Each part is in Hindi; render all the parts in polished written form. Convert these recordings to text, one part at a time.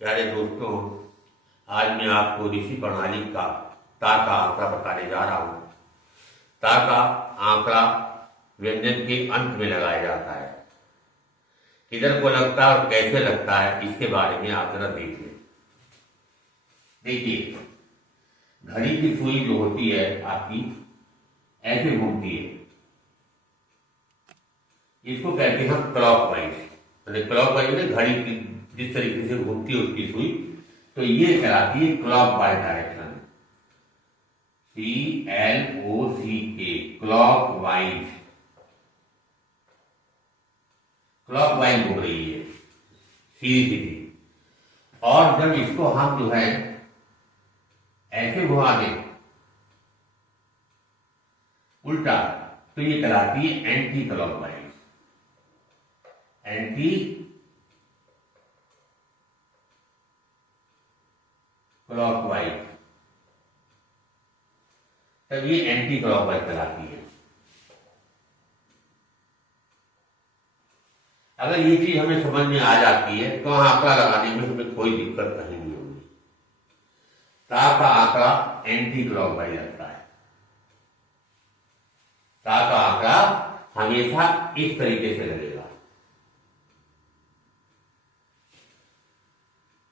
प्यारे दोस्तों, आज मैं आपको ऋषि प्रणाली का ता का आंकड़ा बताने जा रहा हूँ। ता का आंकड़ा व्यंजन के अंत में लगाया जाता है। किधर को लगता है और कैसे लगता है, इसके बारे में आप जरा देखिए। देखिए, घड़ी की सुई जो होती है आपकी ऐसे घूमती है, इसको कहते हैं हम क्लॉकवाइज। क्लॉकवाइज में घड़ी की जिस तरीके से घूमती है उसकी सुई, तो ये कहलाती है clockwise direction. CLOCK, clockwise. Clockwise घूम रही है सीधी सीधी। और जब इसको हम जो है ऐसे घुमा दें उल्टा, तो ये कहलाती है एंटी क्लॉकवाइज। एंटी क्लॉकवाइज, तब ये एंटी क्लॉकवाइज कहलाती है। अगर ये चीज हमें समझ में आ जाती है तो आंकड़ा लगाने में हमें कोई दिक्कत कहीं नहीं होगी। ता का आंकड़ा एंटी क्लॉकवाइज लगता है। ता का आंकड़ा हमेशा इस तरीके से लगेगा।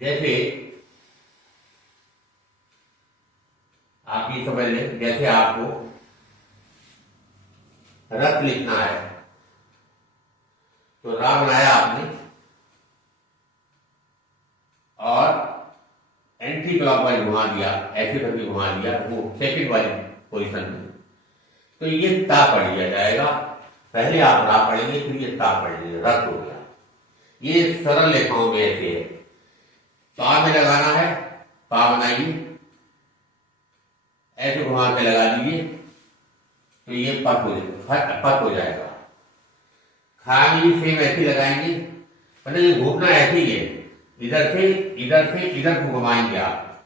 जैसे आप ये समझ लें, जैसे आपको रथ लिखना है तो रा बनाया आपने और एंटी क्लॉकवाइज घुमा दिया, ऐसे करके घुमा दिया वो सेकंड वाली पोजीशन में, तो ये ता पढ़ लिया जाएगा। पहले आप रा पढ़ेंगे फिर ये ता पढ़ेंगे, रथ हो गया। ये सरल रेखाओं में ऐसे है। पा में लगाना है, पा बनाइए, ऐसे घुमा के लगा दीजिए तो ये पत हो जाएगा। खा में भी सेम ऐसे लगाएंगे, मतलब ये घूमना ऐसे ही है। इधर से इधर को घुमाएंगे आप।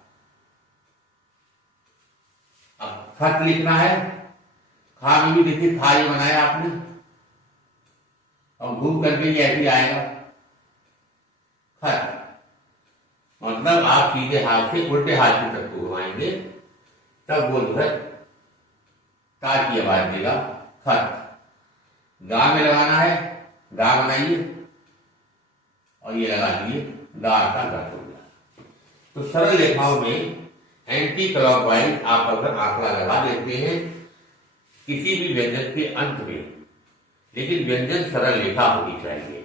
अब खत लिखना है, खा में भी देखिए खा ये बनाया आपने और घूम करके ये ऐसे आएगा खत। मतलब आप सीधे हाथ से उल्टे हाथ की तरफ को घुमाएंगे, तब वो जो है ता की आवाज देगा, खत। गा में लगाना है, गा बनाइए और ये लगा दीजिए, गा का गत हो गया। तो सरल रेखाओं में एंटी क्लॉकवाइज आप अगर आंकड़ा लगा देते हैं किसी भी व्यंजन के अंत में, लेकिन व्यंजन सरल रेखा होनी चाहिए।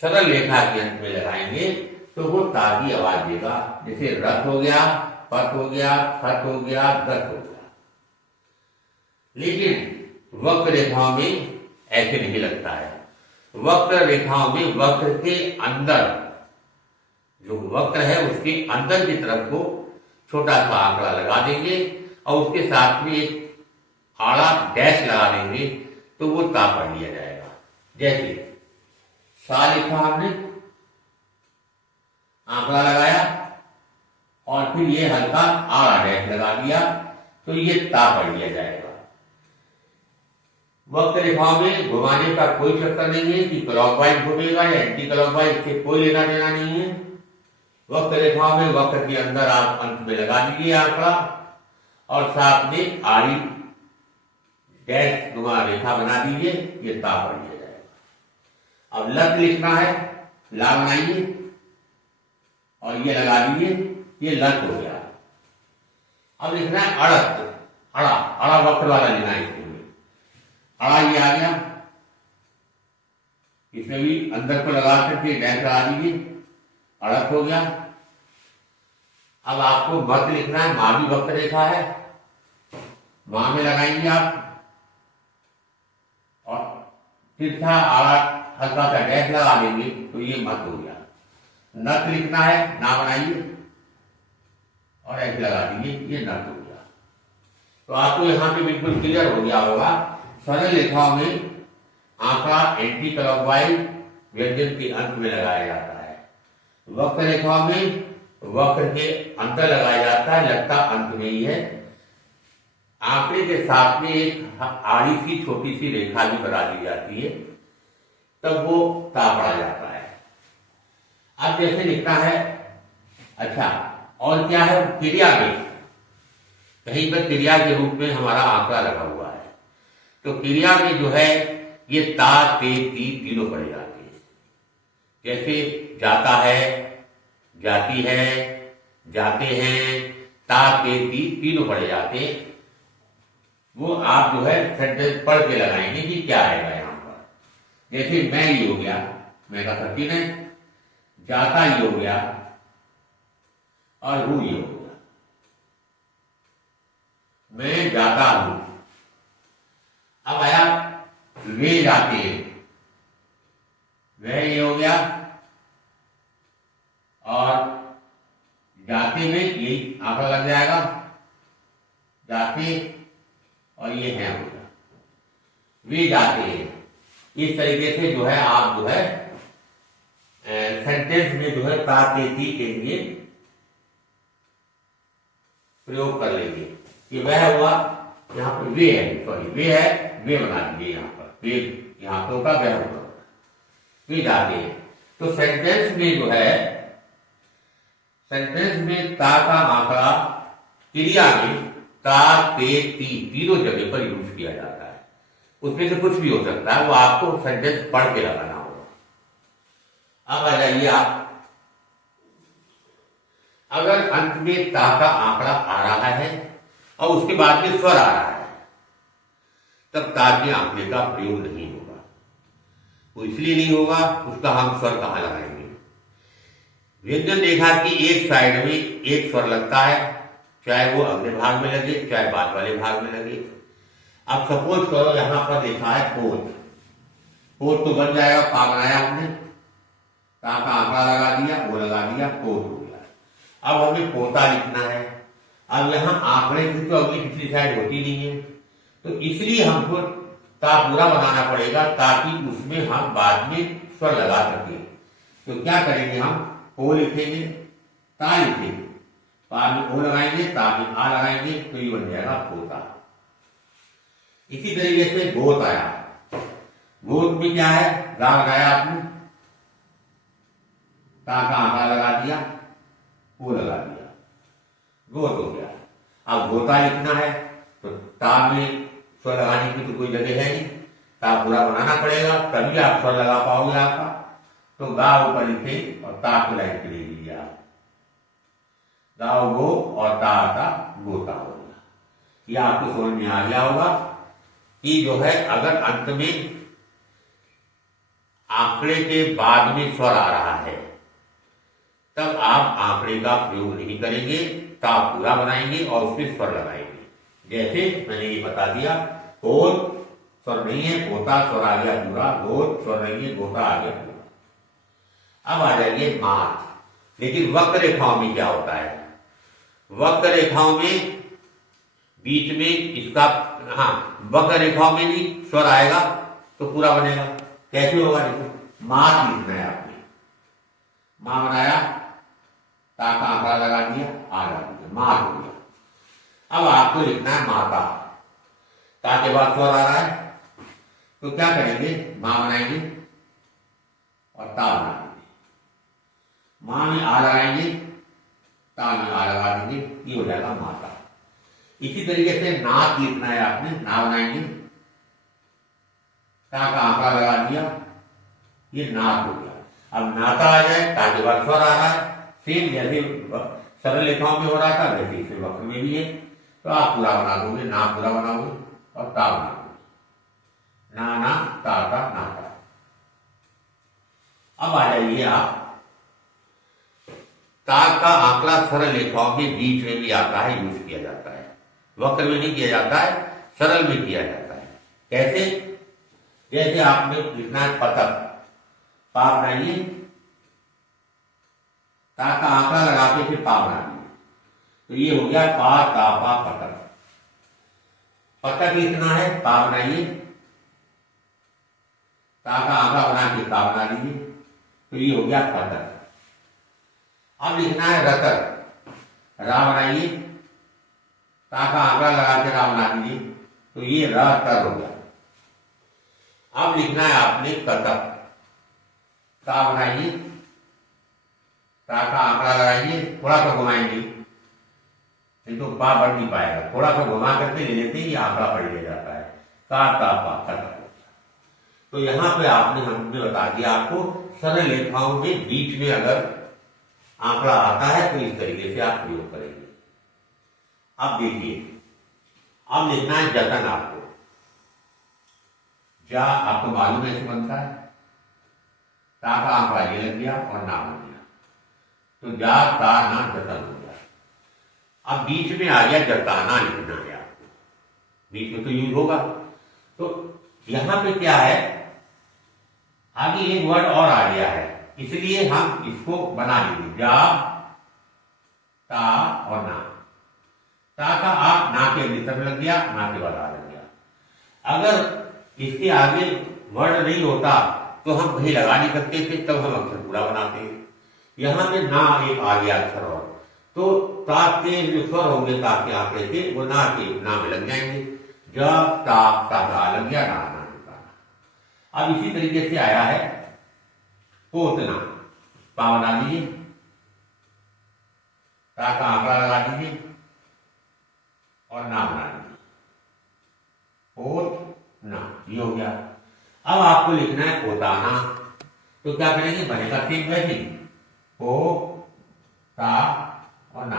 सरल रेखा के अंत में लगाएंगे तो वो ता की आवाज देगा। जैसे रथ हो गया, पत हो गया, खत हो गया, गत हो गया। लेकिन वक्र रेखाओं में ऐसे नहीं लगता है। वक्र रेखाओं में वक्र के अंदर, जो वक्र है उसके अंदर की तरफ को छोटा सा आंकड़ा लगा देंगे और उसके साथ में एक आड़ा डैश लगा देंगे तो वो ता पढ़ लिया जाएगा। जैसे सा लिखा हमने, आंकड़ा लगाया और फिर ये हल्का आड़ा डैश लगा दिया तो ये ता पढ़ लिया जाएगा। वक्र रेखाओं में घुमाने का कोई चक्कर नहीं है कि क्लॉकवाइज घूमेगा या एंटी क्लॉकवाइज, से कोई लेना देना नहीं है। वक्र रेखाओं में वक्र के अंदर आप अंत में लगा दीजिए आंकड़ा और साथ में आड़ी डैश नुमा रेखा बना दीजिए, ये ता पढ़ लिया जाएगा। अब लट लिखना है, ला बनाइए और ये लगा दीजिए, ये लट हो गया। अब लिखना है अड़त, अड़ा, अड़ा वक्र वाला लिखना है। अड़ा ये आ गया, इसमें भी अंदर को लगा करके डैश लगा दीजिए, अड़त हो गया। अब आपको वक्र लिखना है, मां भी वक्र रेखा है, मां में लगाएंगे आप और तिरछा आड़ा हल्का सा डैश लगा देंगे तो ये मत हो गया। नत लिखना है, ना बनाइए और ऐसे लगा दीजिए, ये नत हो गया। तो आपको यहाँ पे बिल्कुल क्लियर हो गया होगा। सरल रेखाओं में आंकड़ा एंटी क्लॉकवाइज व्यंजन के अंत में लगाया जाता है। वक्र रेखाओं में वक्र के अंदर लगाया जाता है, लगता अंत में ही है। आंकड़े के साथ में एक आड़ी सी छोटी सी रेखा भी बना दी जाती है, तब वो ता पढ़ा जाता है। अब जैसे लिखना है अच्छा, और क्या है क्रिया में, कहीं पर क्रिया के रूप में हमारा आंकड़ा लगा हुआ है, तो क्रिया में जो है ये ता ते ती तीनों पड़े जाते हैं। जैसे जाता है, जाती है, जाते हैं, ता ते ती तीनों पड़े जाते हैं। वो आप जो है सेंटेंस पढ़ के लगाएंगे कि क्या आएगा यहां पर। जैसे मैं ये हो गया, मैं का सचिन है, जाता ये हो गया और हूं ये हो गया। मैं जाता हूं। अब आया वे जाते हैं, वह ये हो गया, और जाते में यही आंकड़ा लग जाएगा, जाते, और ये है हो गया, वे जाते हैं। इस तरीके से जो है आप जो है सेंटेंस में जो है ता ते ती के लिए प्रयोग कर लेंगे कि वह हुआ, यहाँ पर वे है, सॉरी वे है, वे बना दीजिए यहाँ पर, वे यहाँ पर होगा, वह होगा, वे जाते हैं। तो सेंटेंस में जो है, सेंटेंस में ता का आंकड़ा क्रिया में ता ते ती तीनों जगह पर यूज किया जाता है। उसमें से कुछ भी हो सकता है, वो आपको सेंटेंस पढ़ के लगाना होगा। अब आ जाइए आप, अगर अंत में ता का आंकड़ा आ रहा है और उसके बाद में स्वर आ रहा है, तब ता के आंकड़े का प्रयोग नहीं होगा। वो इसलिए नहीं होगा, उसका हम स्वर कहां लगाएंगे। व्यंजन रेखा की एक साइड में एक स्वर लगता है, चाहे वो अगले भाग में लगे, चाहे बाद वाले भाग में लगे। अब सपोज करो यहां पर लिखा है पोत, पोत तो बन जाएगा, पा बनाया हमने, ता का आंकड़ा लगा दिया, वो लगा दिया, पोत हो गया। अब हमें पोता लिखना है। अब यहां आंकड़े की तो अगली पिछली साइड होती नहीं है, तो इसलिए हमको ता पूरा बनाना पड़ेगा ताकि उसमें हम बाद में स्वर लगा सके। तो क्या करेंगे, हम ओ लिखेंगे, ता लिखेंगे, पा में ओ लगाएंगे, ता में आ लगाएंगे, तो ये बन जाएगा पोता। इसी तरीके से गोत आया, गोत में क्या है, गा लगाया आपने, ता का आंकड़ा लगा दिया, ओ लगा दिया, गोत हो गया। अब गोता लिखना है तो ता में स्वर लगाने की तो कोई जगह है नहीं, ता पूरा बनाना पड़ेगा, तभी आप स्वर लगा पाओगे आपका। तो गा ऊपर लिखे और ता को लाइन के ले लीजिए आप, गाओ गो और ता आता गोता हो गया। ये आपको समझ में आ गया होगा कि जो है अगर अंत में आंकड़े के बाद में स्वर आ रहा है, तब आप आंकड़े का प्रयोग नहीं करेंगे, ता पूरा बनाएंगे और उसमें स्वर लगाएंगे। जैसे मैंने ये बता दिया, पोत स्वर नहीं है, पोता स्वर आ गया पूरा, गोत स्वर नहीं है, गोता आ गया पूरा। अब आ जाइए मात। लेकिन वक्र रेखाओं में क्या होता है, वक्र रेखाओं में बीच में इसका, हाँ वक्र रेखाओं में भी स्वर आएगा तो पूरा बनेगा। कैसे होगा, देखो मात लिखना है आपने, मां बनाया, ता का आंकड़ा लगा दिया, आ लगा दिया, मात हो गया। अब आपको लिखना है माता, ता के बाद स्वर आ रहा है, तो क्या करेंगे, मां बनाएंगे और ता बनाएंगे, मां में आ लगाएंगे, ता में आ लगा देंगे, ये हो जाएगा माता। इसी तरीके से नात लिखना है आपने, ना बनाएंगे, ता का आंकड़ा लगा दिया, ये नात हो गया। अब नाता आ जाए, ता के बाद स्वर आ रहा है, सेम जैसे सरल रेखाओं में हो रहा था वैसे इसे वक्र में भी है। तो आप पूरा बना दोगे, ना पूरा बनाओगे और ता बना दोगे, ना ना ता ता नाता। अब आ जाइए आप, ता का आंकड़ा सरल रेखाओं के बीच में भी आता है, यूज किया जाता है, वक्र में नहीं किया जाता है, सरल में किया जाता है। कैसे, जैसे आपने लिखना है पतक, पा बनाइए, ता का आंकड़ा लगा के फिर पा बना दिए, तो ये हो गया पा ता पा पतक। पतक लिखना है, पा बनाइए, ता का आंकड़ा बना के ता बना दीजिए, तो ये हो गया पतक। अब लिखना है रतर, रा बनाइए, ता का आंकड़ा लगा के रा बना दीजिए, तो ये रतर हो गया। अब लिखना है आपने कतक, ता बनाइए, ता का आंकड़ा लगाइए, थोड़ा सा घुमाएंगे, नहीं तो पा पढ़ नहीं पाएगा। थोड़ा सा घुमा करके ले लेते हैं, ये आंकड़ा पढ़ लिया जाता है। का ता पा का। तो यहाँ पे हमने बता दिया आपको, सरल रेखाओं में बीच में अगर आंकड़ा आता है तो इस तरीके से आप प्रयोग करेंगे। अब देखिए, अब लिखना है जतन। आपको जा आपको मालूम है बनता है, ता का आंकड़ा ये लग गया और ना बन गया, तो जा ता ना जतन हो गया। अब बीच में आ गया जताना, लिखना है आपको, बीच में तो यूज होगा। तो यहां पे क्या है, आगे एक वर्ड और आ गया है, इसलिए हम इसको बना लेंगे, जा ता और ना। ता का आ ना के भीतर लग गया, ना के बाद आ लग गया। अगर इसके आगे वर्ड नहीं होता तो हम कहीं लगा नहीं सकते थे, तब हम अक्षर पूरा बनाते हैं। यहां पे ना एक आ गया अक्षर और, तो ता के जो स्वर होंगे ता के आंकड़े के, वो ना के ना में लग जाएंगे। जब ता का लग गया, ना ना का। अब इसी तरीके से आया है पोतना, पा बना दीजिए, ता का आंकड़ा लगा दीजिए और ना बना दीजिए, पोत ना, ये हो गया। अब आपको लिखना है पोताना, तो क्या करेंगे, बनेगा सेम वैसे, पो ता और ना,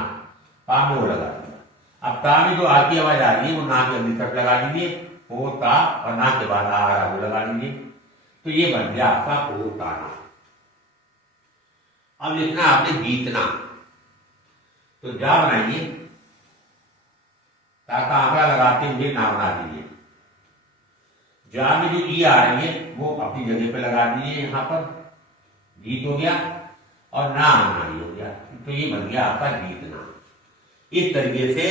पा में वो लगा दिया। अब ता में जो आती आवाज आ रही है वो ना के अगली तरफ लगा दीजिए, पो ता, और ना के बाद आ रहा वो लगा दीजिए, तो ये बन गया आपका पोताना। अब लिखना है आपने बीतना, तो जा बनाइए, ता का आंकड़ा लगाते हुए ना बना दीजिए। जा में जो ई आ रही है वो अपनी जगह पे लगा दीजिए, यहां पर गीत हो गया, और ना बनानी हो गया, तो ये बन गया आपका गीतना। इस तरीके से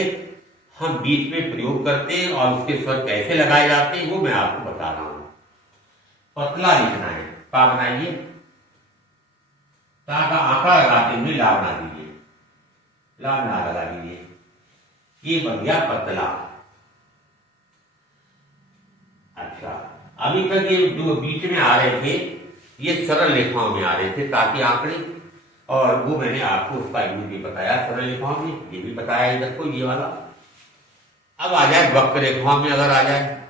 हम बीच में प्रयोग करते हैं, और उसके स्वर कैसे लगाए जाते हैं वो मैं आपको बता रहा हूं। पतला लिखना है, पा बनाइए, ता का आंकड़ा लगाते हुए ला बना दीजिए, ला ना लगा दीजिए, ये बन गया पतला। अच्छा, अभी तक ये जो बीच में आ रहे थे ये सरल रेखाओं में आ रहे थे, ताकि आंकड़े, और वो मैंने आपको उसका यूज भी बताया सरल रेखाओं में, ये भी बताया इधर को, ये वाला। अब आ जाए वक्र रेखाओं में, अगर आ जाए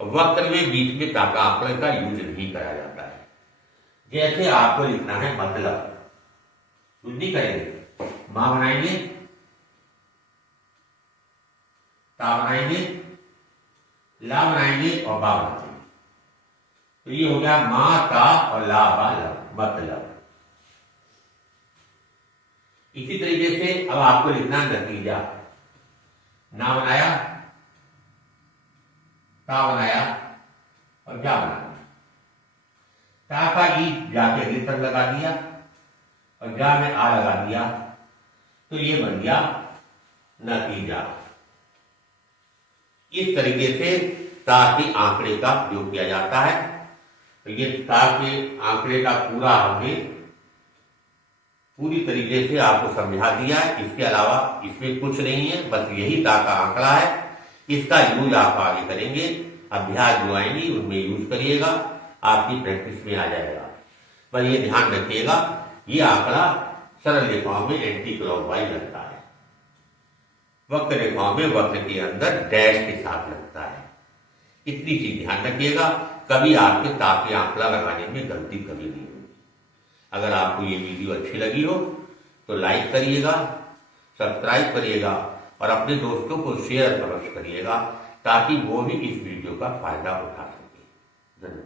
वक्र में बीच में ताका आंकड़े का यूज नहीं करा जाता है। जैसे आपको लिखना है मतलब, यूज नहीं करेंगे, मां बनाएंगे, ता बनाएंगे, ला बनाएंगे और बा बनाएंगे, तो ये हो गया मां ता और ला बा मतलब। इसी तरीके से अब आपको लिखना नतीजा, ना बनाया, ता बनाया और जा बनाया, ता का ई जाके अगली तरफ लगा दिया और जा में आ लगा दिया, तो ये बन गया नतीजा। इस तरीके से ता के आंकड़े का प्रयोग किया जाता है। तो ये ता के आंकड़े का पूरा हमने पूरी तरीके से आपको समझा दिया है। इसके अलावा इसमें कुछ नहीं है, बस यही ता का आंकड़ा है। इसका यूज आप आगे करेंगे, अभ्यास जो आएंगी उनमें यूज करिएगा, आपकी प्रैक्टिस में आ जाएगा। पर ये ध्यान रखिएगा, ये आंकड़ा सरल रेखाओं में एंटी क्लॉकवाइज लगता है, वक्र रेखाओं में वक्र के अंदर डैश के साथ लगता है। इतनी चीज ध्यान रखिएगा, कभी आपके ता के आंकड़ा लगाने में गलती कभी नहीं होगी। अगर आपको ये वीडियो अच्छी लगी हो तो लाइक करिएगा, सब्सक्राइब करिएगा और अपने दोस्तों को शेयर अवश्य करिएगा, ताकि वो भी इस वीडियो का फायदा उठा सके। धन्यवाद।